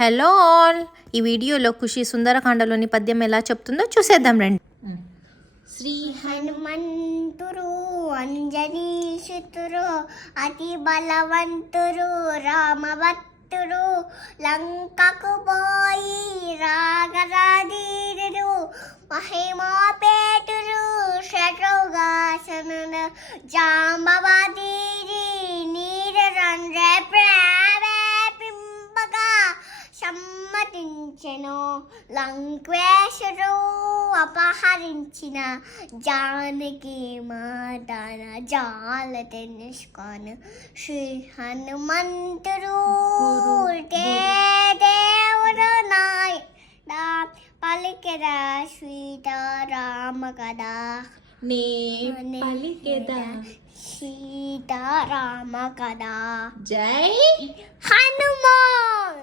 Hello all, ఈ వీడియోలో ఖుషి సుందరకాండలోని పద్యం ఎలా చెప్తుందో చూసేద్దాం రండి. శ్రీ హనుమంతురు అంజనీసుతురు అతి బలవంతురు రామభక్తుడు లంకకు పోయి రాగరాధీరుడు మహిమాపేటురు శత్రుఘాసనుడు జాంబవదీరి నీరండ్ర ప్రేపింపగా సమ్మతించెను లంకేశుడు అపహరించిన జానకి మాతన జాల తెలుసుకొను శ్రీ హనుమంతుడు దేవుడు నాయ పలికెదా సీతారామ కదా నే పలికెదా సీతారామ కదా జై హనుమాన్.